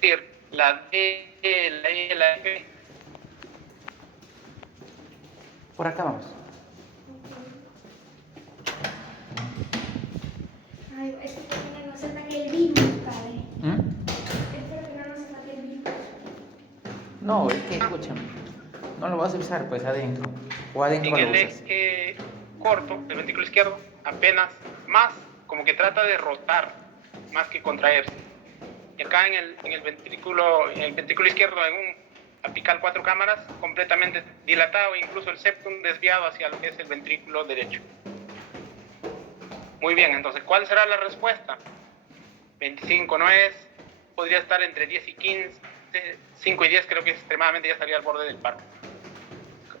decir, la D, la E, la F. Por acá vamos. Ay, espero que no se ataque el virus, padre. ¿Mm? Espero que no nos ataque el virus. No, es que escúchame. No lo vas a usar pues adentro. O adentro En lo el usas. eje corto del ventrículo izquierdo, apenas más, como que trata de rotar más que contraerse. Y acá en el ventrículo izquierdo, en un apical 4 cámaras, completamente dilatado, incluso el septum desviado hacia lo que es el ventrículo derecho. Muy bien, entonces, ¿cuál será la respuesta? 25 no es, podría estar entre 10 y 15, 5 y 10 creo que extremadamente ya estaría al borde del paro.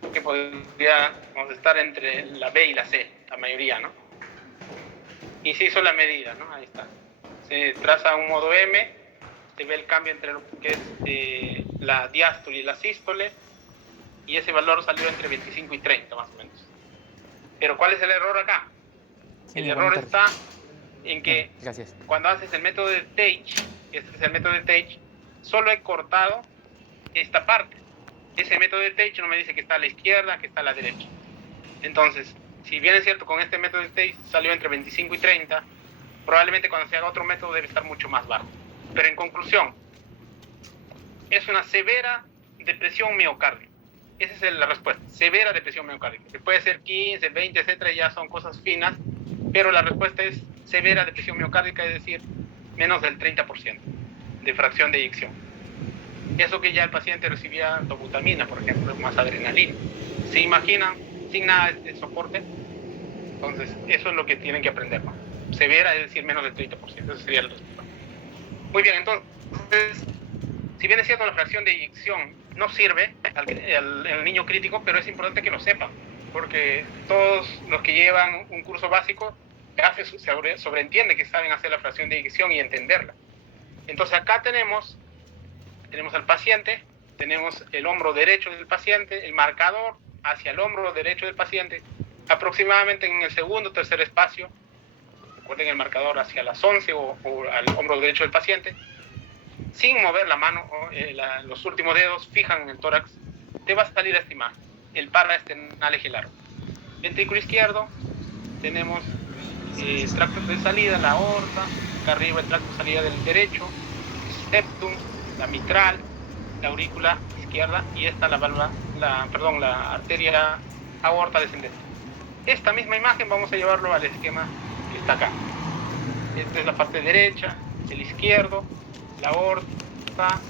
Creo que podríamos estar entre la B y la C, la mayoría, ¿no? Y se hizo la medida, ¿no? Ahí está. Se traza un modo M, se ve el cambio entre lo que es la diástole y la sístole, y ese valor salió entre 25 y 30 más o menos. Pero ¿cuál es el error acá? Sí, El error está en que gracias. cuando haces el método de Tage, este es el método de Tage, solo he cortado esta parte. Ese método de Tage no me dice que está a la izquierda, que está a la derecha. Entonces, si bien es cierto, con este método de Tage salió entre 25 y 30, probablemente cuando se haga otro método debe estar mucho más bajo. Pero en conclusión, es una severa depresión miocárdica. Esa es la respuesta, severa depresión miocárdica. Que puede ser 15, 20, etcétera, ya son cosas finas, pero la respuesta es severa depresión miocárdica, es decir, menos del 30% de fracción de eyección. Eso que ya el paciente recibía dobutamina, por ejemplo, más adrenalina. ¿Se imaginan? Sin nada de soporte. Entonces, eso es lo que tienen que aprender, ¿no? Severa, es decir, menos del 30%. Ese sería el resultado. Muy bien, entonces, si bien es cierto, la fracción de eyección no sirve al niño crítico, pero es importante que lo sepan, porque todos los que llevan un curso básico se sobreentiende que saben hacer la fracción de eyección y entenderla. Entonces, acá tenemos al paciente, tenemos el hombro derecho del paciente, el marcador hacia el hombro derecho del paciente, aproximadamente en el segundo o tercer espacio. Recuerden el marcador hacia las 11 o al hombro derecho del paciente, sin mover la mano, los últimos dedos fijan en el tórax, te va a salir esta imagen, el paraesternal eje largo. Ventrículo izquierdo, tenemos el tracto de salida, la aorta, acá arriba el tracto de salida del derecho, septum, la mitral, la aurícula izquierda, y esta la válvula, la arteria aorta descendente. Esta misma imagen vamos a llevarlo al esquema que está acá. Esta es la parte derecha, el izquierdo, la aorta,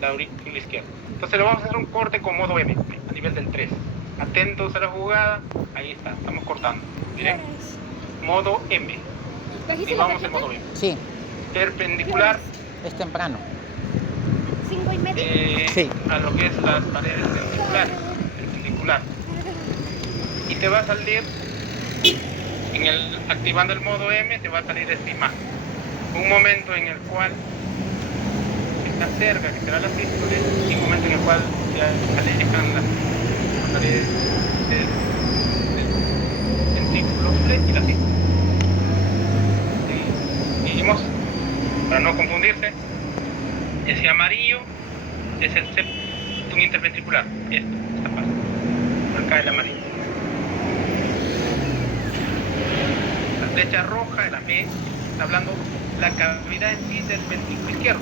la aurícula izquierda. Entonces le vamos a hacer un corte con modo M, a nivel del 3. Atentos a la jugada, ahí está, estamos cortando. Miren, modo M. Y vamos en modo M. Sí. Perpendicular. Es temprano. 5:30. Sí. A lo que es las paredes perpendicular. Y te va a salir, activando el modo M, te va a salir esta imagen. Un momento en el cual está cerca, que será la sístole, y un momento en el cual se alejan las paredes del ventrículo y la sístole. Seguimos, para no confundirse. Ese amarillo es el septum interventricular, esta parte. Acá el amarillo. La flecha roja, la B, está hablando la cavidad en sí del ventrículo izquierdo.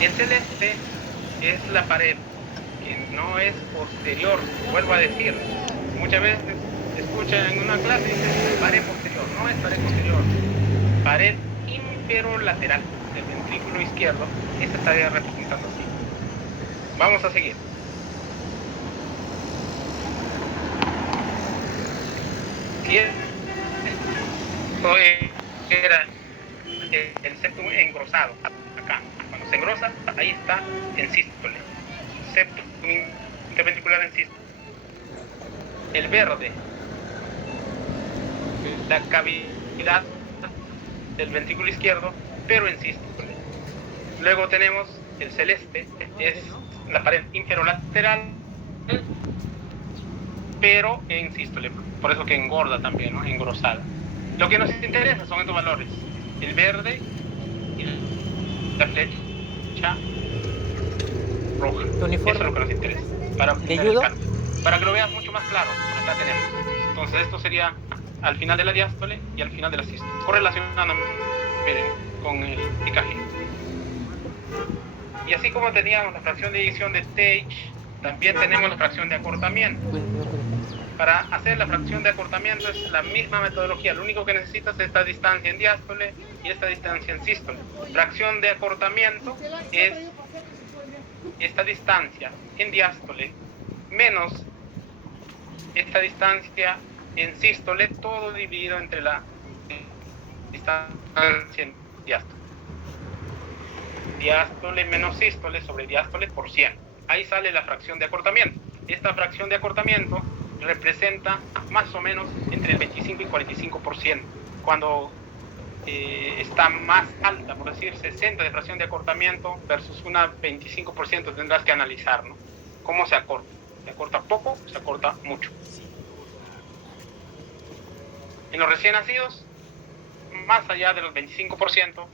El celeste es la pared, que no es posterior, vuelvo a decir. Muchas veces escuchan en una clase y dicen pared posterior, no es pared posterior, pared inferolateral del ventrículo izquierdo. Esta estaría representando así. Vamos a seguir. Si esto era el septum engrosado, acá, cuando se engrosa, ahí está en sístole, septum interventricular en sístole. El verde, la cavidad del ventrículo izquierdo, pero en sístole. Luego tenemos el celeste, es la pared inferolateral, pero en sístole, por eso que engorda también, ¿no? Engrosada. Lo que nos interesa son estos valores, el verde y la flecha roja. Uniforme. Eso es lo que nos interesa. Para ¿De judo? Para que lo veas mucho más claro, acá tenemos. Entonces esto sería al final de la diástole y al final de la sístole, correlacionando, miren, con el EKG. Y así como teníamos la fracción de eyección de Tage, también tenemos la fracción de acortamiento. Para hacer la fracción de acortamiento es la misma metodología, lo único que necesitas es esta distancia en diástole y esta distancia en sístole. Fracción de acortamiento es esta distancia en diástole menos esta distancia en sístole, todo dividido entre la distancia en diástole. Diástole menos sístole sobre diástole por 100. Ahí sale la fracción de acortamiento. Esta fracción de acortamiento representa más o menos entre el 25 y 45%. Cuando está más alta, por decir 60 de fracción de acortamiento versus una 25%, tendrás que analizar, ¿no? ¿Cómo se acorta? ¿Se acorta poco o se acorta mucho? En los recién nacidos, más allá de los 25%,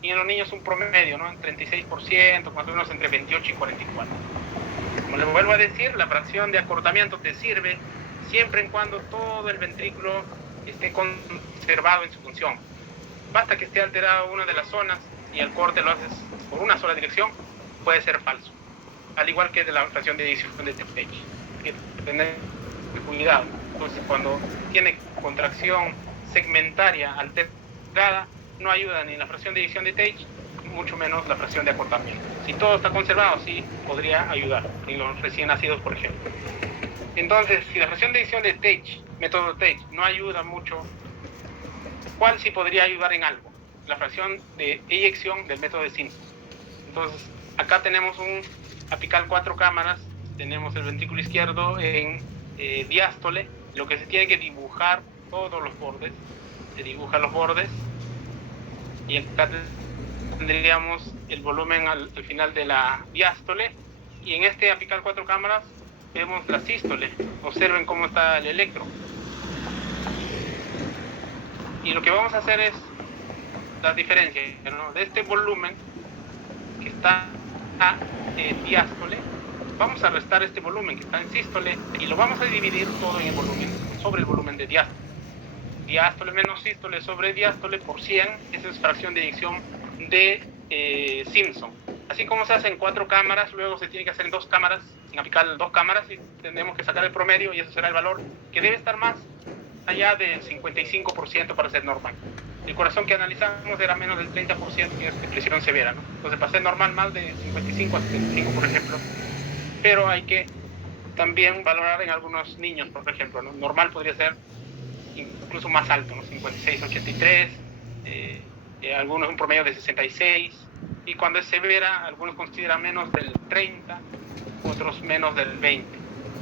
y en los niños un promedio, ¿no? En 36%, más o menos entre 28 y 44. Como les vuelvo a decir, la fracción de acortamiento te sirve siempre en cuando todo el ventrículo esté conservado en su función. Basta que esté alterada una de las zonas y el corte lo haces por una sola dirección, puede ser falso. Al igual que de la fracción de eyección de Tage. Hay que tener cuidado. Entonces, cuando tiene contracción segmentaria alterada, no ayuda ni la fracción de eyección de Tage, mucho menos la fracción de acortamiento. Si todo está conservado, sí podría ayudar en los recién nacidos, por ejemplo. Entonces, si la fracción de eyección de Tage, método Tage, no ayuda mucho, ¿cuál sí podría ayudar en algo? La fracción de eyección del método de Simpson. Entonces, acá tenemos un apical 4 cámaras, tenemos el ventrículo izquierdo en diástole, lo que se tiene que dibujar todos los bordes, se dibuja los bordes, y acá tendríamos el volumen al final de la diástole, y en este apical 4 cámaras vemos la sístole. Observen cómo está el electro. Y lo que vamos a hacer es la diferencia, ¿no? De este volumen que está en diástole, vamos a restar este volumen que está en sístole y lo vamos a dividir todo en el volumen, sobre el volumen de diástole. Diástole menos sístole sobre diástole por 100, esa es fracción de eyección de Simpson. Así como se hace en 4 cámaras, luego se tiene que hacer en 2 cámaras, en apical 2 cámaras, y tenemos que sacar el promedio, y eso será el valor que debe estar más allá del 55% para ser normal. El corazón que analizamos era menos del 30% y es depresión severa, ¿no? Entonces, para ser normal, más de 55 a 75, por ejemplo. Pero hay que también valorar en algunos niños, por ejemplo, ¿no? Normal podría ser incluso más alto, ¿no? 56, 83, algunos un promedio de 66, y cuando es severa, algunos consideran menos del 30, otros menos del 20.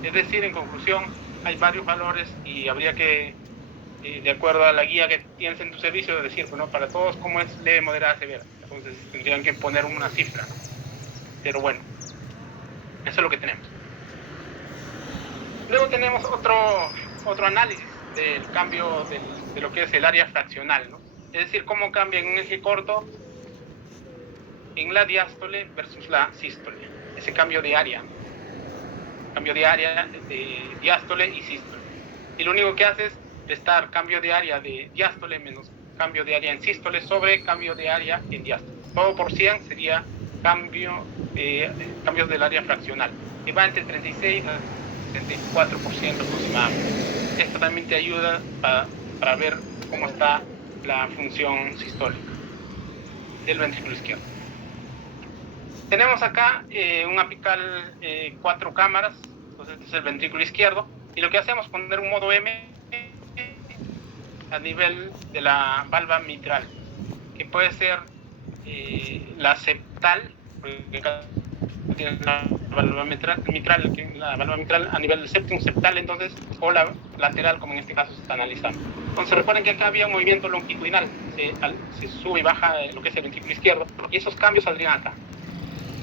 Es decir, en conclusión, hay varios valores y habría que, de acuerdo a la guía que tienes en tu servicio, decir, bueno, para todos cómo es leve, moderada, severa. Entonces tendrían que poner una cifra, ¿no? Pero bueno, eso es lo que tenemos. Luego tenemos otro análisis del cambio de lo que es el área fraccional, ¿no? Es decir, cómo cambia en un eje corto en la diástole versus la sístole. Ese cambio de área, ¿no? Cambio de área de diástole y sístole. Y lo único que hace es restar cambio de área de diástole menos cambio de área en sístole sobre cambio de área en diástole. Todo por 100 sería cambios del área fraccional, que va entre 36 a 74% aproximadamente. Esto también te ayuda para ver cómo está la función sistólica del ventrículo izquierdo. Tenemos acá un apical 4 cámaras, entonces este es el ventrículo izquierdo, y lo que hacemos es poner un modo M a nivel de la valva mitral, que puede ser la septal, porque acá tiene la valva mitral a nivel del septum septal, entonces, o la lateral, como en este caso se está analizando. Entonces recuerden que acá había un movimiento longitudinal, se sube y baja lo que es el ventrículo izquierdo, y esos cambios saldrían acá.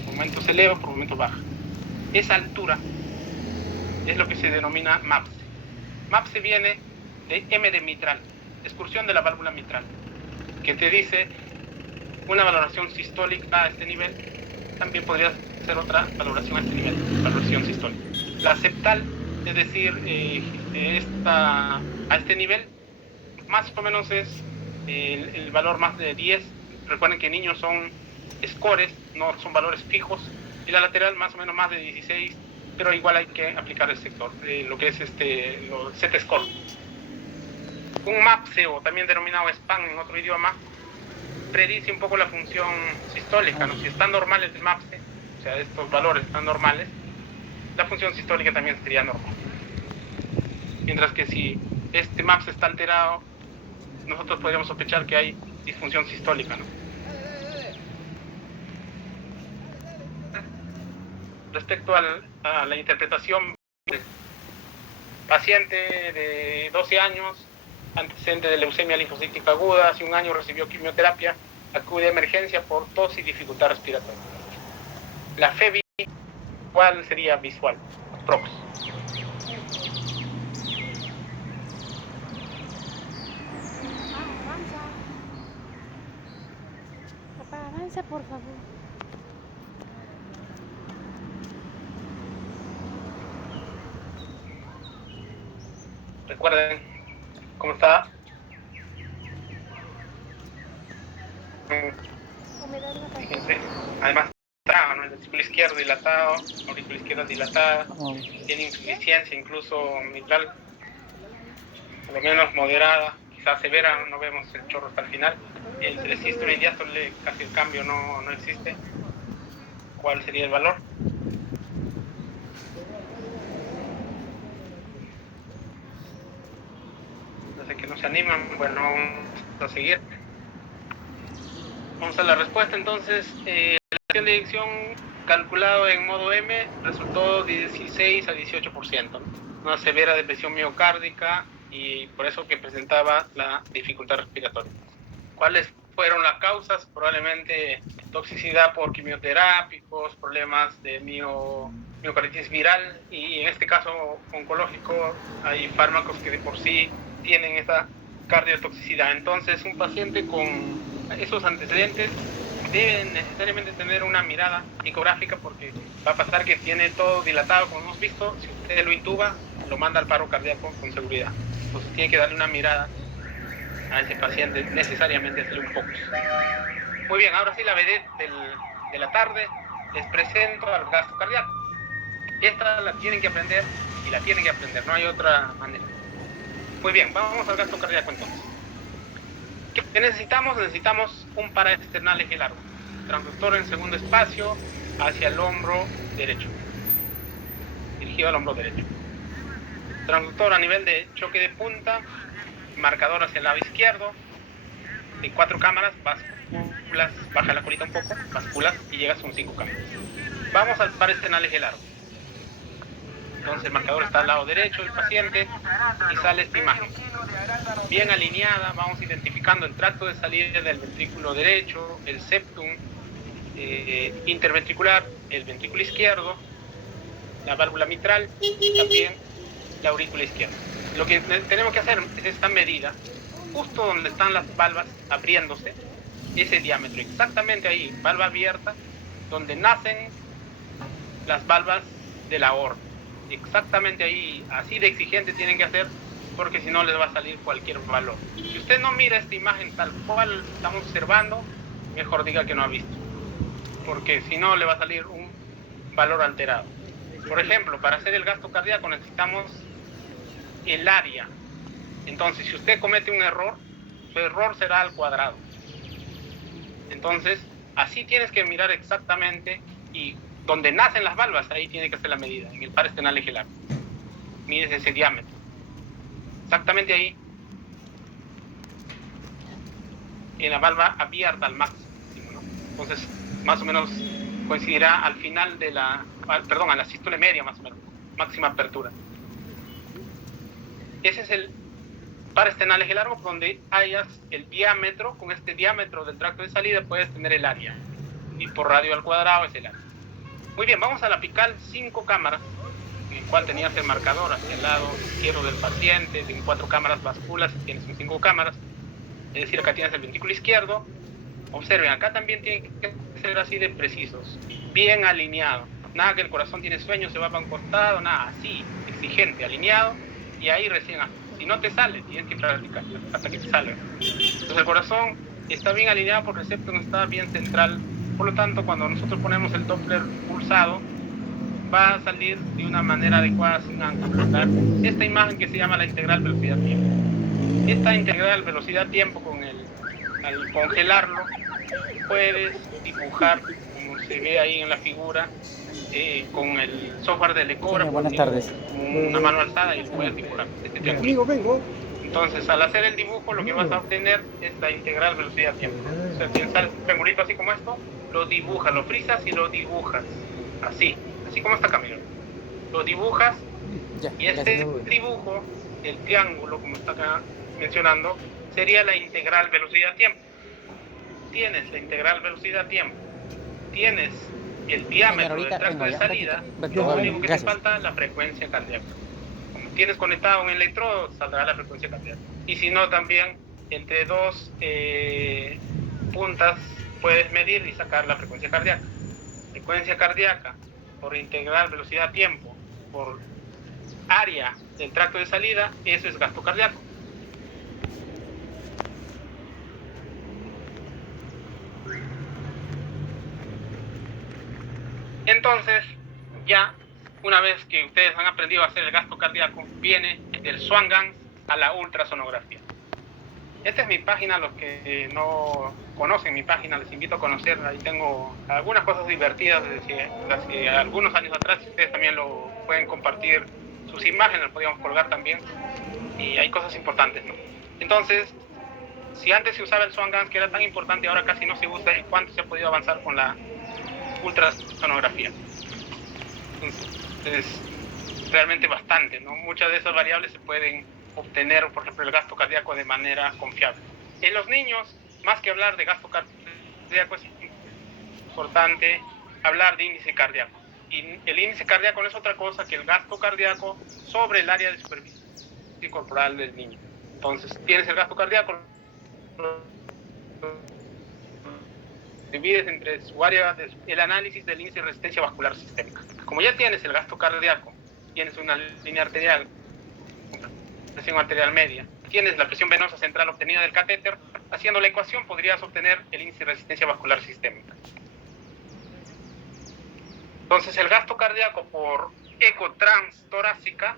Por momentos se eleva, por momentos baja. Esa altura es lo que se denomina MAPSE. MAPSE viene de M de mitral. excursión de la válvula mitral, que te dice una valoración sistólica a este nivel. También podría ser otra valoración a este nivel, valoración sistólica. La septal, es decir, a este nivel, más o menos es el valor más de 10. Recuerden que niños son scores, no son valores fijos, y la lateral más o menos más de 16, pero igual hay que aplicar el sector, lo que es los Z-score. Un MAPSE, o también denominado SPAN en otro idioma, predice un poco la función sistólica, ¿no? Si están normales el MAPSE, o sea, estos valores están normales, la función sistólica también sería normal. Mientras que si este MAPSE está alterado, nosotros podríamos sospechar que hay disfunción sistólica, ¿no? Respecto a la interpretación, paciente de 12 años, antecedente de leucemia linfocítica aguda, hace un año recibió quimioterapia, acude a emergencia por tos y dificultad respiratoria. La FEBI, ¿cuál sería visual? Prox. Papá, avanza, por favor. Recuerden cómo está. Fíjense, además está, ¿no? El ventrículo izquierdo dilatado, la aurícula izquierda dilatada, tiene insuficiencia incluso mitral, por lo menos moderada, quizás severa, no vemos el chorro hasta el final. Entre sístole y diástole casi el cambio no existe. ¿Cuál sería el valor? Desde que no se animan, bueno, vamos a seguir. Vamos a la respuesta entonces. La de eyección calculado en modo M resultó 16 a 18%, ¿no? Una severa depresión miocárdica, y por eso que presentaba la dificultad respiratoria. ¿Cuáles fueron las causas? Probablemente toxicidad por quimioterápicos, problemas de miocarditis viral, y en este caso oncológico hay fármacos que de por sí tienen esa cardiotoxicidad. Entonces un paciente con esos antecedentes debe necesariamente tener una mirada ecográfica, porque va a pasar que tiene todo dilatado, como hemos visto. Si usted lo intuba, lo manda al paro cardíaco con seguridad. Entonces tiene que darle una mirada a ese paciente, necesariamente hacerle un focus. Muy bien, ahora sí la vedette de la tarde, les presento al gasto cardíaco. Esta la tienen que aprender, y la tienen que aprender, no hay otra manera. Muy bien, vamos al gasto cardíaco entonces. ¿Qué necesitamos? Necesitamos un paraesternal eje largo, transductor en segundo espacio hacia el hombro derecho, dirigido al hombro derecho. Transductor a nivel de choque de punta, marcador hacia el lado izquierdo, de 4 cámaras, basculas, baja la colita un poco, basculas y llegas con 5 cámaras. Vamos al paraesternal eje largo. Entonces el marcador está al lado derecho del paciente y sale esta imagen. Bien alineada, vamos identificando el tracto de salida del ventrículo derecho, el septum interventricular, el ventrículo izquierdo, la válvula mitral y también la aurícula izquierda. Lo que tenemos que hacer es esta medida, justo donde están las valvas abriéndose, ese diámetro, exactamente ahí, valva abierta, donde nacen las valvas de la aorta. Exactamente ahí, así de exigente tienen que hacer, porque si no les va a salir cualquier valor. Si usted no mira esta imagen tal cual estamos observando, mejor diga que no ha visto, porque si no le va a salir un valor alterado. Por ejemplo, para hacer el gasto cardíaco necesitamos el área. Entonces, si usted comete un error, su error será al cuadrado. Entonces, así tienes que mirar exactamente, y donde nacen las valvas, ahí tiene que hacer la medida, en el paraesternal eje largo. Mides ese diámetro. Exactamente ahí, en la valva abierta al máximo, ¿no? Entonces, más o menos coincidirá al final de a la sístole media, más o menos, máxima apertura. Ese es el paraesternal eje largo, donde hayas el diámetro. Con este diámetro del tracto de salida puedes tener el área, y por radio al cuadrado es el área. Muy bien, vamos a la apical 5 cámaras, cual tenías el marcador hacia el lado izquierdo del paciente, en 4 cámaras basculas, y tienes en 5 cámaras, es decir, acá tienes el ventrículo izquierdo. Observen, acá también tienen que ser así de precisos, bien alineado, nada que el corazón tiene sueño, se va para un costado, nada, así, exigente, alineado, y ahí recién, si no te sale, tienes que practicar hasta que te salga. Entonces el corazón está bien alineado por el septum, está bien central, por lo tanto cuando nosotros ponemos el Doppler pulsado, va a salir de una manera adecuada sin ángulo. Esta imagen que se llama la integral velocidad-tiempo. Esta integral velocidad-tiempo, al congelarlo, puedes dibujar, como se ve ahí en la figura, con el software del ecógrafo. Buenas tardes. Una mano alzada y puedes dibujar este triángulo. Vengo. Entonces, al hacer el dibujo, lo que vas a obtener es la integral velocidad-tiempo. O sea, tienes el triangulito así como esto, lo dibujas, lo frisas y lo dibujas. Así como está Camilo. Lo dibujas y este dibujo, el triángulo, como está acá mencionando, sería la integral velocidad-tiempo. Tienes la integral velocidad-tiempo, tienes el diámetro del tracto de salida, lo único que te falta es la frecuencia cardíaca. Como tienes conectado un electrodo, saldrá la frecuencia cardíaca. Y si no, también entre 2 puntas puedes medir y sacar la frecuencia cardíaca. Frecuencia cardíaca por integral velocidad-tiempo por área del tracto de salida, eso es gasto cardíaco. Entonces, ya una vez que ustedes han aprendido a hacer el gasto cardíaco, viene del Swan-Ganz a la ultrasonografía. Esta es mi página, los que no conocen mi página, les invito a conocerla. Ahí tengo algunas cosas divertidas desde algunos años atrás, y ustedes también lo pueden compartir, sus imágenes las podíamos colgar también, y hay cosas importantes, ¿no? Entonces, si antes se usaba el Swan-Ganz, que era tan importante, ahora casi no se usa, ¿y cuánto se ha podido avanzar con la ultrasonografía? Entonces, realmente bastante, ¿no? Muchas de esas variables se pueden obtener, por ejemplo, el gasto cardíaco de manera confiable. En los niños, más que hablar de gasto cardíaco, es importante hablar de índice cardíaco. Y el índice cardíaco no es otra cosa que el gasto cardíaco sobre el área de superficie corporal del niño. Entonces, tienes el gasto cardíaco, divides entre su área, el análisis del índice de resistencia vascular sistémica. Como ya tienes el gasto cardíaco, tienes una línea arterial, presión arterial media, tienes la presión venosa central obtenida del catéter, haciendo la ecuación podrías obtener el índice de resistencia vascular sistémica. Entonces el gasto cardíaco por eco transtorácica,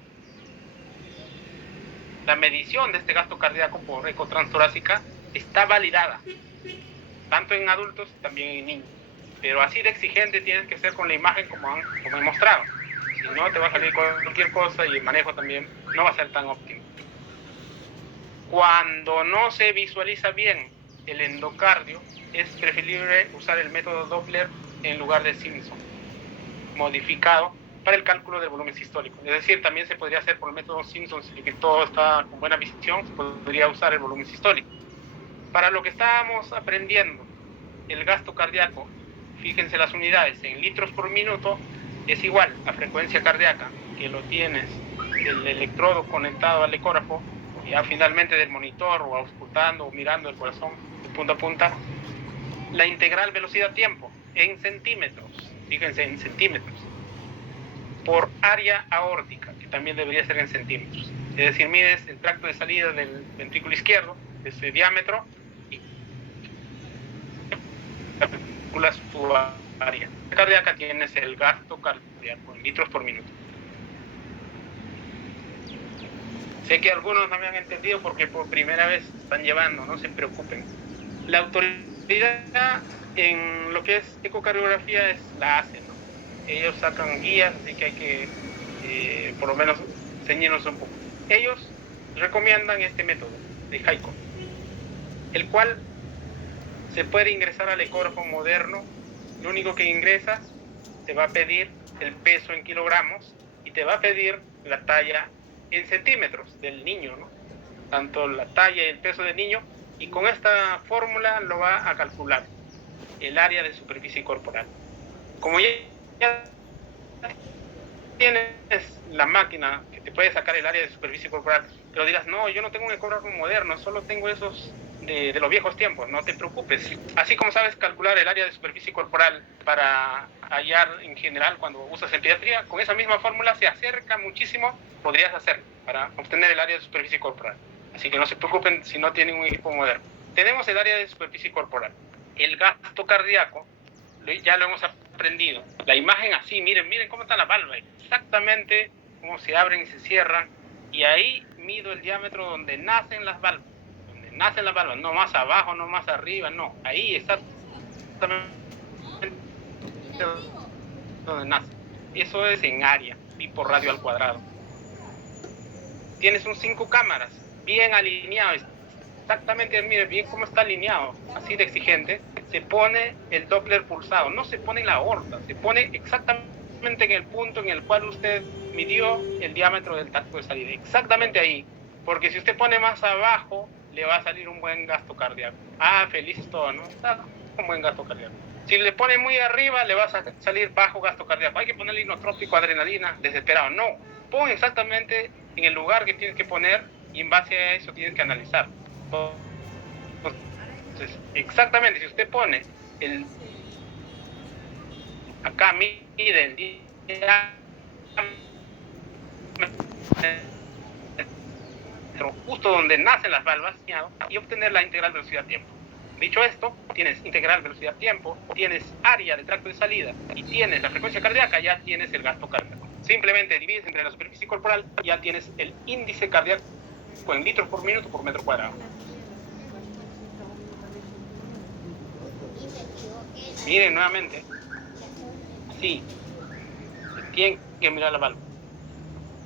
la medición de este gasto cardíaco por eco transtorácica está validada, tanto en adultos también en niños. Pero así de exigente tienes que ser con la imagen como he mostrado. Si no, te va a salir cualquier cosa y el manejo también no va a ser tan óptimo. Cuando no se visualiza bien el endocardio, es preferible usar el método Doppler en lugar de Simpson, modificado para el cálculo del volumen sistólico. Es decir, también se podría hacer por el método Simpson, si que todo está con buena visión, se podría usar el volumen sistólico. Para lo que estábamos aprendiendo, el gasto cardíaco, fíjense las unidades, en litros por minuto, es igual a frecuencia cardíaca, que lo tienes del electrodo conectado al ecógrafo, ya finalmente del monitor, o auscultando o mirando el corazón de punta a punta, la integral velocidad-tiempo en centímetros, fíjense en centímetros, por área aórtica, que también debería ser en centímetros. Es decir, mides el tracto de salida del ventrículo izquierdo, ese diámetro, y calculas tu área cardíaca, tienes el gasto cardíaco en litros por minuto. Sé que algunos no me han entendido porque por primera vez están llevando, no se preocupen. La autoridad en lo que es ecocardiografía es la ACE, ¿no? Ellos sacan guías, así que hay que por lo menos ceñirnos un poco. Ellos recomiendan este método de HICO, el cual se puede ingresar al ecógrafo moderno. Lo único que ingresas, te va a pedir el peso en kilogramos y te va a pedir la talla en centímetros del niño, ¿no? Tanto la talla y el peso del niño, y con esta fórmula lo va a calcular el área de superficie corporal. Como ya tienes la máquina que te puede sacar el área de superficie corporal, pero digas, no, yo no tengo un ecógrafo moderno, solo tengo esos de los viejos tiempos, no te preocupes. Así como sabes calcular el área de superficie corporal para hallar en general cuando usas en pediatría, con esa misma fórmula se acerca muchísimo, podrías hacer para obtener el área de superficie corporal. Así que no se preocupen si no tienen un equipo moderno. Tenemos el área de superficie corporal. El gasto cardíaco, ya lo hemos aprendido. La imagen así, miren cómo está la válvula, exactamente cómo se abren y se cierran. Y ahí mido el diámetro donde nacen las válvulas. Donde nacen las válvulas, no más abajo, no más arriba, no. Ahí exactamente donde nace. Eso es en área, pi por radio al cuadrado. Tienes un 5 cámaras, bien alineado, exactamente, mire bien cómo está alineado, así de exigente. Se pone el Doppler pulsado, no se pone en la aorta, se pone exactamente en el punto en el cual usted midió el diámetro del tracto de salida, exactamente ahí, porque si usted pone más abajo, le va a salir un buen gasto cardíaco. Ah, felices todos, ¿no? Está un buen gasto cardíaco. Si le pone muy arriba, le va a salir bajo gasto cardíaco. Hay que ponerle inotrópico, adrenalina, desesperado. No, pon exactamente en el lugar que tienes que poner y en base a eso tienes que analizar. Entonces, exactamente, si usted pone acá mide el diámetro justo donde nacen las valvas y obtener la integral velocidad-tiempo. Dicho esto, tienes integral velocidad-tiempo, tienes área de tracto de salida y tienes la frecuencia cardíaca, ya tienes el gasto cardíaco. Simplemente divides entre la superficie corporal, ya tienes el índice cardíaco en litros por minuto por metro cuadrado. Miren nuevamente, sí, tienen que mirar la válvula,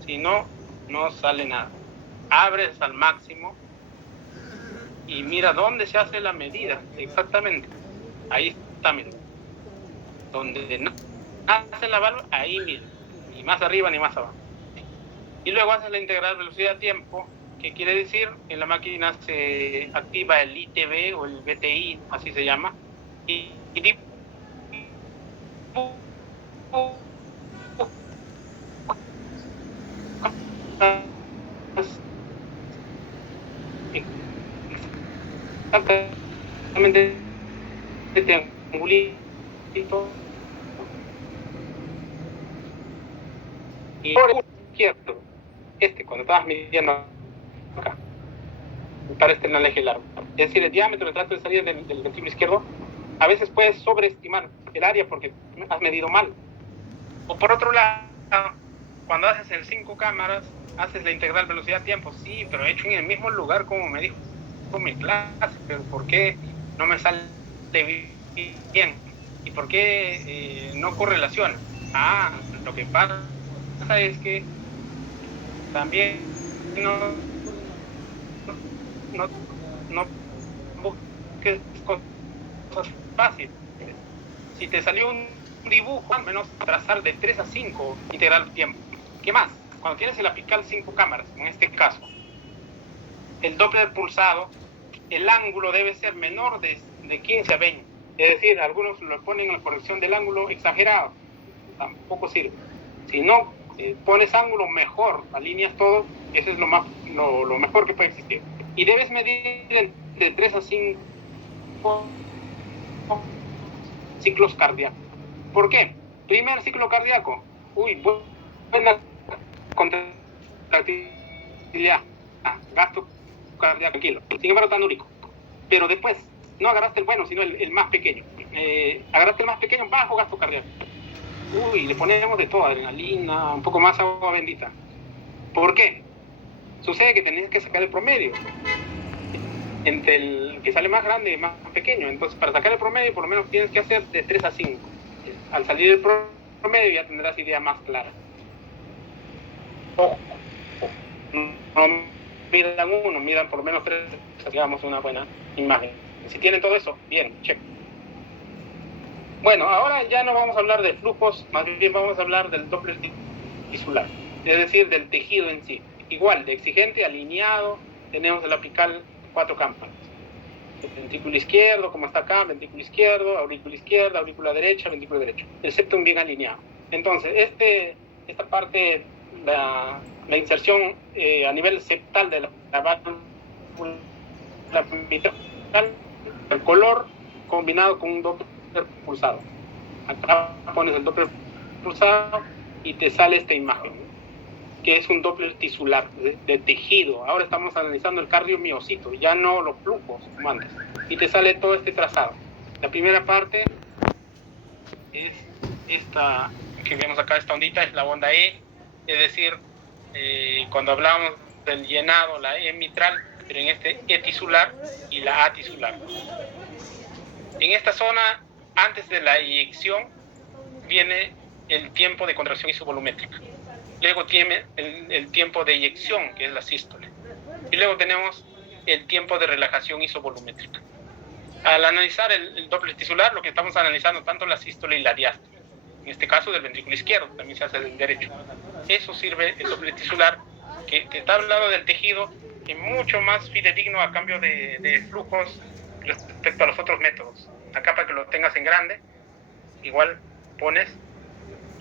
si no, no sale nada. Abres al máximo y mira dónde se hace la medida, exactamente, ahí está, miren, donde nace la válvula, ahí miren, ni más arriba ni más abajo. Y luego haces la integral velocidad-tiempo, que quiere decir, en la máquina se activa el ITB o el BTI, así se llama, y exactamente este triangulito y por el izquierdo, cuando estabas midiendo acá, para en el eje largo, es decir, el diámetro del tracto de salida del ventrículo izquierdo, a veces puedes sobreestimar el área porque has medido mal. O por otro lado, cuando haces el 5 cámaras, haces la integral velocidad-tiempo, sí, pero hecho en el mismo lugar como me dijo mi clase, pero ¿por qué no me sale bien? ¿Y por qué no correlaciona? Ah, lo que pasa es que también no busques cosas fáciles. Si te salió un dibujo, al menos trazar de 3 a 5, integral tiempo. ¿Qué más? Cuando tienes el apical 5 cámaras, en este caso, el Doppler pulsado, el ángulo debe ser menor de 15 a 20. Es decir, algunos lo ponen en la corrección del ángulo exagerado. Tampoco sirve. Si no pones ángulo mejor, alineas todo, eso es lo mejor que puede existir. Y debes medir de 3 a 5 ciclos cardíacos. ¿Por qué? Primer ciclo cardíaco, buena contractilidad, gasto cardíaco tranquilo, sin embargo tan único. Pero después, no agarraste el bueno, sino el más pequeño. Agarraste el más pequeño, bajo gasto cardíaco. Le ponemos de todo, adrenalina, un poco más agua bendita. ¿Por qué? Sucede que tenés que sacar el promedio entre el que sale más grande y más pequeño. Entonces, para sacar el promedio, por lo menos tienes que hacer de 3 a 5. Al salir el promedio ya tendrás idea más clara. Ojo, no miran uno, miran por lo menos 3, digamos una buena imagen. Si tienen todo eso, bien, check. Bueno, ahora ya no vamos a hablar de flujos, más bien vamos a hablar del Doppler tisular, es decir, del tejido en sí. Igual, de exigente, alineado, tenemos el apical 4 cámaras. El ventrículo izquierdo, como está acá, ventrículo izquierda, aurícula derecha, ventrículo derecho. El septum bien alineado. Entonces, esta parte, la inserción a nivel septal de la válvula mitral, el color combinado con un Doppler pulsado. Acá pones el Doppler pulsado y te sale esta imagen, que es un Doppler tisular de tejido. Ahora estamos analizando el cardiomiocito, ya no los flujos como antes. Y te sale todo este trazado. La primera parte es esta que vemos acá, esta ondita, es la onda E, es decir, cuando hablamos del llenado, la E mitral, pero en este E tisular y la A tisular. En esta zona, antes de la eyección, viene el tiempo de contracción isovolumétrica. Luego tiene el tiempo de eyección, que es la sístole. Y luego tenemos el tiempo de relajación isovolumétrica. Al analizar el Doppler tisular, lo que estamos analizando tanto la sístole y la diástole. En este caso del ventrículo izquierdo, también se hace del derecho. Eso sirve el Doppler tisular, que te está hablando del tejido, y mucho más fidedigno a cambio de flujos respecto a los otros métodos. Acá, para que lo tengas en grande, igual pones,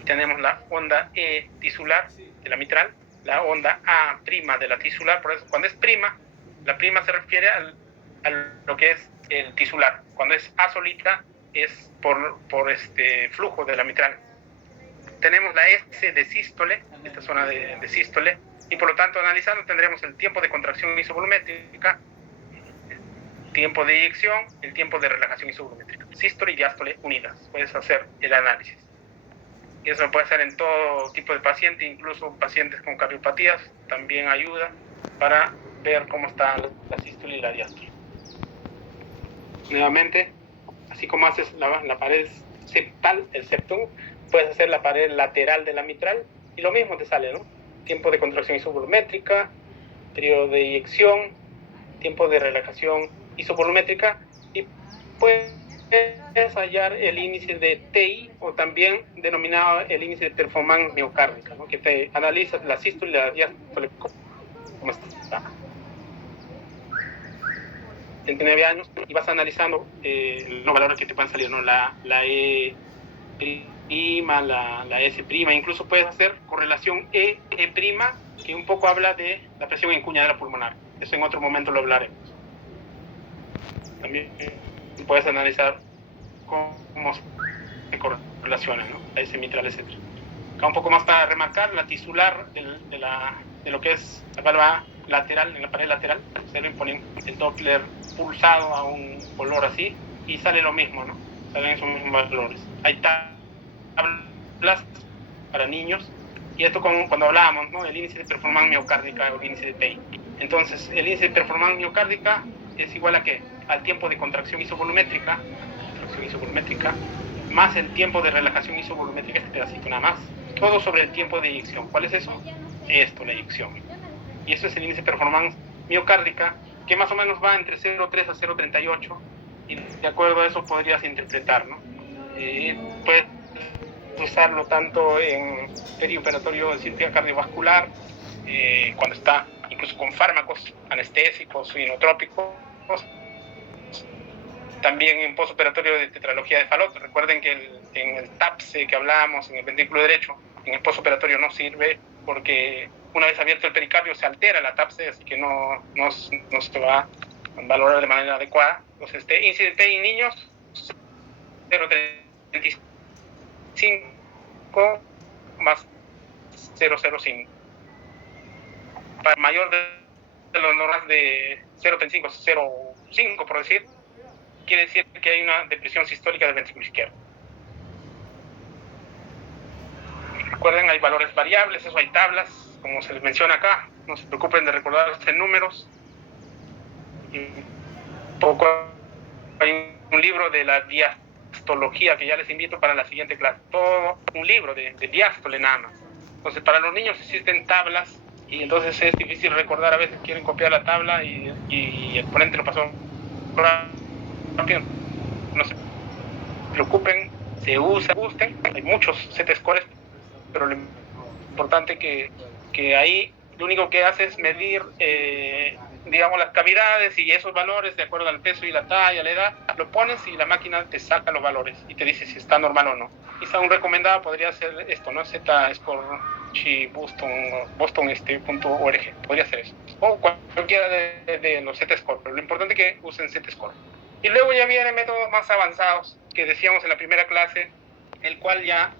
tenemos la onda E tisular de la mitral, la onda A prima de la tisular. Por eso, cuando es prima, la prima se refiere a lo que es el tisular. Cuando es A solita, es por este flujo de la mitral. Tenemos la S de sístole, esta zona de sístole, y por lo tanto, analizando, tendremos el tiempo de contracción isovolumétrica, el tiempo de eyección, el tiempo de relajación isovolumétrica. Sístole y diástole unidas. Puedes hacer el análisis. Y eso lo puede hacer en todo tipo de paciente, incluso pacientes con cardiopatías, también ayuda para ver cómo está la sístole y la diástole. Nuevamente, así como haces la pared septal, el septum, puedes hacer la pared lateral de la mitral y lo mismo te sale, ¿no? Tiempo de contracción isovolumétrica, periodo de eyección, tiempo de relajación isovolumétrica, y puedes hallar el índice de TI, o también denominado el índice de performance miocárdica, ¿no? Que te analiza la sístole y la diástole, cómo está. En 9 años, y vas analizando los valores que te pueden salir, ¿no? La E prima, la S prima, incluso puedes hacer correlación E prima, que un poco habla de la presión encuñadera pulmonar. Eso en otro momento lo hablaremos. También puedes analizar cómo se correlacionan, ¿no? La S mitral, etc. Acá un poco más para remarcar la tisular de lo que es la válvula lateral, en la pared lateral. Se le ponen el Doppler pulsado a un color así y sale lo mismo, ¿no? Salen esos mismos valores. Hay tablas para niños, y esto cuando hablábamos, ¿no? El índice de performance miocárdica o el índice de TI. Entonces, el índice de performance miocárdica es igual a ¿qué? Al tiempo de contracción isovolumétrica, más el tiempo de relajación isovolumétrica, este pedacito nada más. Todo sobre el tiempo de eyección. ¿Cuál es eso? Esto, la eyección. Y eso es el índice de performance miocárdica, que más o menos va entre 0,3 a 0,38, y de acuerdo a eso podrías interpretar, ¿no? Puedes usarlo tanto en perioperatorio de cirugía cardiovascular, cuando está incluso con fármacos anestésicos o inotrópicos, también en postoperatorio de tetralogía de Fallot. Recuerden que en el TAPSE que hablábamos, en el ventrículo derecho, en el postoperatorio no sirve, porque una vez abierto el pericardio se altera la TAPSE, así que no se va a valorar de manera adecuada. Entonces, índice de en niños, 0,35 más 0,05. Para mayor de los normales de 0,35 a 0,5, por decir, quiere decir que hay una depresión sistólica del ventrículo izquierdo. Recuerden, hay valores variables, eso hay tablas, como se les menciona acá. No se preocupen de recordarse en números. Y poco hay un libro de la diastología que ya les invito para la siguiente clase. Todo un libro de diástole nada más. Entonces, para los niños existen tablas, y entonces es difícil recordar. A veces quieren copiar la tabla y el ponente lo pasó rápido. No se preocupen, se gusten. Hay muchos set scores, pero lo importante que ahí lo único que hace es medir digamos, las cavidades y esos valores de acuerdo al peso y la talla, la edad, lo pones y la máquina te saca los valores y te dice si está normal o no. Quizá un recomendado podría ser esto, ¿no? Z-Score-Boston.org, podría ser eso. O cualquiera de los Z-Score, pero lo importante es que usen Z-Score. Y luego ya vienen métodos más avanzados que decíamos en la primera clase, el cual ya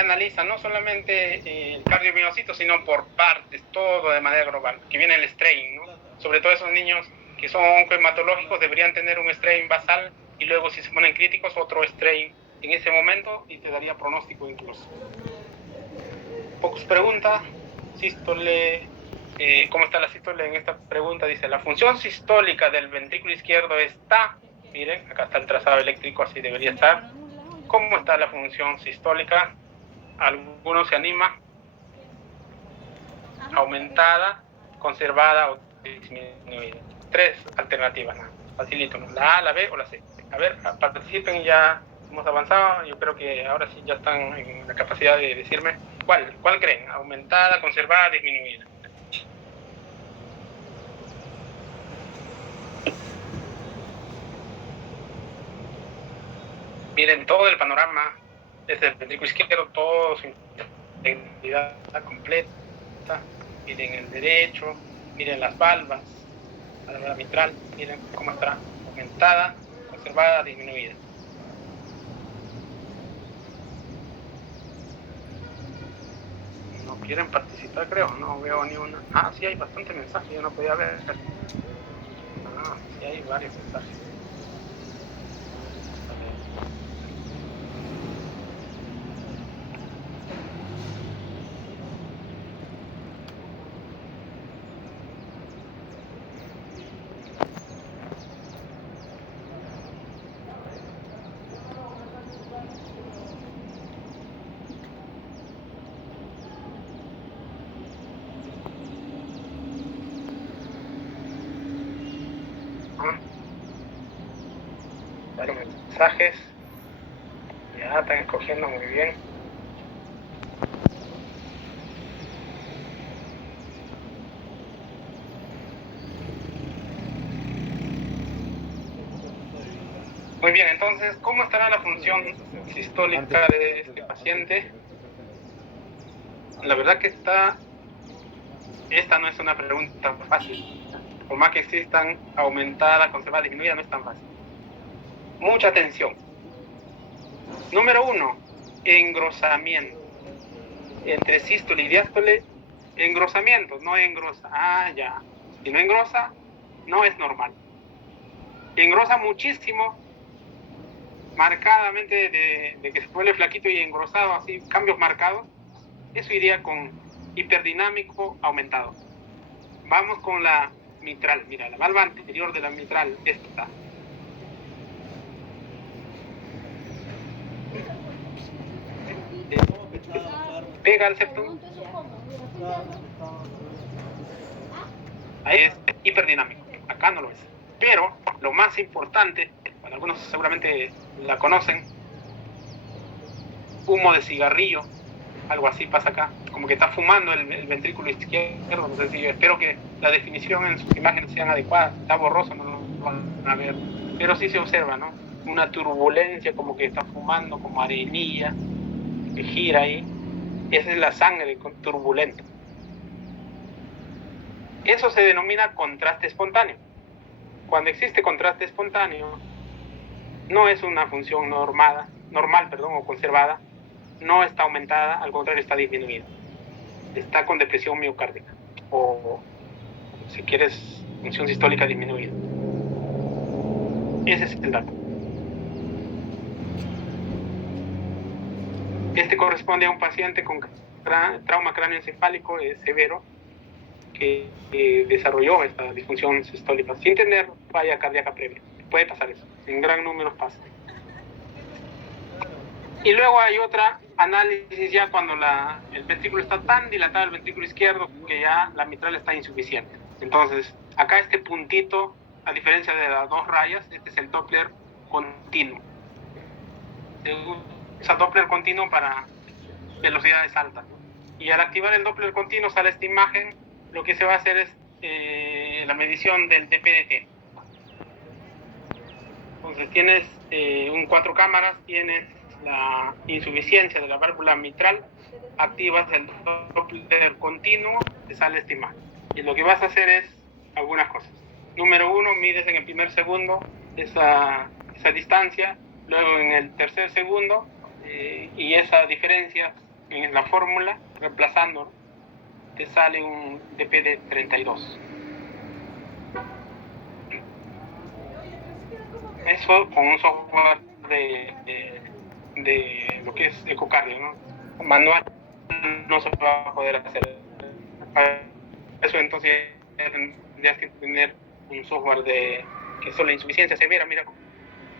analiza no solamente el cardiomiocito, sino por partes, todo de manera global, que viene el strain, ¿no? Sobre todo esos niños que son oncohematológicos deberían tener un strain basal y luego si se ponen críticos otro strain en ese momento y te daría pronóstico incluso. Pocas preguntas. Sístole, ¿cómo está la sístole en esta pregunta? Dice, la función sistólica del ventrículo izquierdo está, miren, acá está el trazado eléctrico, así debería estar. ¿Cómo está la función sistólica? Algunos se anima, aumentada, conservada o disminuida. 3 alternativas, ¿no? Facilito, ¿no? La A, la B o la C. A ver, participen, ya hemos avanzado, yo creo que ahora sí ya están en la capacidad de decirme cuál creen, aumentada, conservada, disminuida. Miren todo el panorama desde el ventrículo izquierdo, todo su integridad completa. Miren el derecho, miren las valvas, la válvula mitral, miren cómo está aumentada, conservada, disminuida. No quieren participar, creo, no veo ni una. Ah, sí hay bastante mensaje, yo no podía ver. Ah, sí hay varios mensajes. Varios mensajes. Ya están escogiendo muy bien. Muy bien, entonces, ¿cómo estará la función sistólica de este paciente? La verdad que esta no es una pregunta fácil. Por más que existan aumentada, conservada, disminuida, no es tan fácil. Mucha atención. Número 1, engrosamiento. Entre sístole y diástole, engrosamiento, no engrosa. Ah, ya. Si no engrosa, no es normal. Engrosa muchísimo, marcadamente de que se vuelve flaquito y engrosado, así, cambios marcados. Eso iría con hiperdinámico aumentado. Vamos con la mitral. Mira, la valva anterior de la mitral, esta. Pega al septum. Ahí es hiperdinámico. Acá no lo es. Pero lo más importante, bueno, algunos seguramente la conocen, humo de cigarrillo, algo así pasa acá, como que está fumando el ventrículo izquierdo. No sé si, espero que la definición en sus imágenes sean adecuadas. Está borroso, no lo van a ver, pero sí se observa, ¿no? Una turbulencia, como que está fumando, como arenilla que gira ahí. Esa es la sangre turbulenta. Eso se denomina contraste espontáneo. Cuando existe contraste espontáneo, no es una función normal, o conservada, no está aumentada, al contrario está disminuida. Está con depresión miocárdica, o si quieres, función sistólica disminuida. Ese es el dato. Este corresponde a un paciente con trauma cráneoencefálico severo que desarrolló esta disfunción sistólica sin tener falla cardíaca previa. Puede pasar eso, en gran número pasa. Y luego hay otra análisis ya cuando el ventrículo está tan dilatado, el ventrículo izquierdo, que ya la mitral está insuficiente. Entonces, acá este puntito, a diferencia de las 2 rayas, este es el Doppler continuo. Se usa Doppler continuo para velocidades altas. Y al activar el Doppler continuo sale esta imagen. Lo que se va a hacer es la medición del DPDT. Entonces tienes un 4 cámaras, tienes la insuficiencia de la válvula mitral, activas el Doppler continuo, te sale esta imagen. Y lo que vas a hacer es algunas cosas. Número 1, mides en el primer segundo esa distancia, luego en el tercer segundo, y esa diferencia en la fórmula, reemplazando, ¿no?, te sale un DPD 32. Eso con un software de lo que es ecocardio, ¿no? Manual no se va a poder hacer. Eso entonces tendrías que tener un software que es la insuficiencia severa. Mira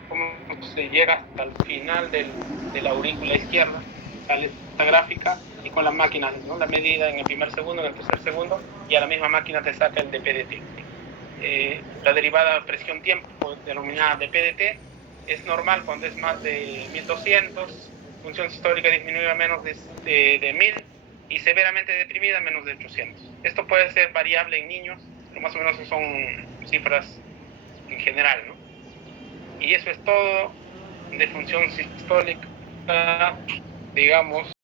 cómo se llega hasta el final de la aurícula izquierda, sale esta gráfica, y con la máquina, ¿no?, la medida en el primer segundo, en el tercer segundo, y a la misma máquina te saca el DPDT. La derivada presión-tiempo, denominada DPDT, es normal cuando es más de 1200, función sistólica disminuida a menos de 1000 y severamente deprimida a menos de 800. Esto puede ser variable en niños, pero más o menos son cifras en general, ¿no? Y eso es todo de función sistólica, digamos,